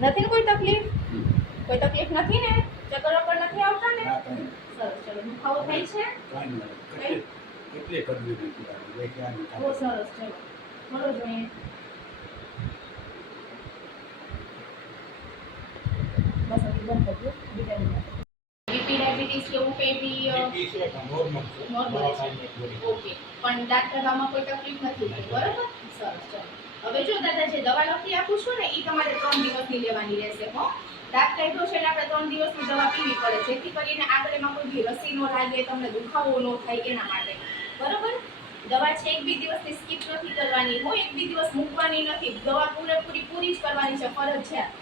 નથી ને કોઈ તકલીફ? કોઈ તકલીફ નથી ને? ચક્કર પર નથી આવતા ને? સરસ. ચલો દુખાવો થાય છે? કેટલી કરવી નથી બહુ સરસ. ચલો મળો જોઈએ. બસ અભી બંધ કરજો. બીપી ડાયાબિટીસ કે એવું કંઈ બી નોર્મલ ઓકે, પણ દાંત કાઢવામાં કોઈ તકલીફ નથી, બરાબર? સરસ. ચલો હવે જો દાદા જે દવા લખી આપું છું ને એ તમારે 3 દિવસની લેવાની રહેશે. હો, દાંત કાઢ્યો છે એટલે આપણે 3 દિવસની દવા પીવી પડે, જેથી કરીને આગળ એમાં કોઈ બી રસી ન લાગે, તમને દુખાવો ન થાય એના માટે, બરાબર? દવા છે 1-2 દિવસની સ્કીપ નથી કરવાની, હોય 1-2 દિવસ મૂકવાની નથી, દવા પૂરી જ કરવાની છે, ફરજિયાત.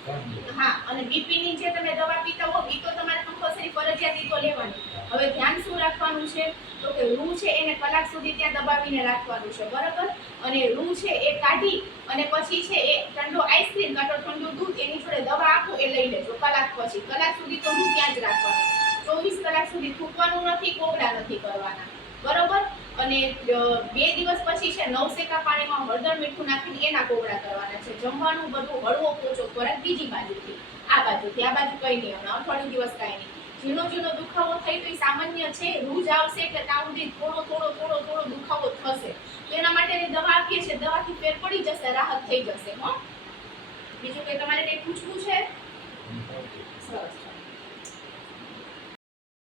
હા, અને બીપી ની જે તમે દવા પીતા હો એ તો તમારે કમ્પલસરી ફરજિયાત ઈ તો લેવાની. હવે ધ્યાન શું રાખવાનું છે તો કે રૂ છે એને કલાક સુધી ત્યાં દબાવીને રાખવાનું છે, બરાબર? અને રૂ છે એ કાઢી અને પછી છે એ ઠંડો આઈસ્ક્રીમ કાં તો ઠંડુ દૂધ એની જોડે દવા આપો એ લઈ લેજો. કલાક સુધી તો રૂ ત્યાં જ રાખવાનું. 24 કલાક સુધી થૂકવાનું નથી, કોગળા નથી કરવાના, બરોબર? અને 2 દિવસ પછી છે નવસેકા પાણીમાં હળદર મીઠું નાખીને એના કોગળા કરવાના છે. જમવાનું બધું હળવો પોચો ખોરાક બીજી બાજુથી, આ બાજુ કઈ નહીં, હમણાં અઠવાડિયું દિવસ કઈ નહીં. ઝીણો દુખાવો થાય તો એ સામાન્ય છે, રૂજ આવશે એટલે ત્યાં સુધી થોડો દુખાવો થશે. તો એના માટેની દવા આપીએ છીએ, દવાથી ફેર પડી જશે, રાહત થઈ જશે. હો, બીજું કંઈ તમારે કંઈ પૂછવું છે? સરસ.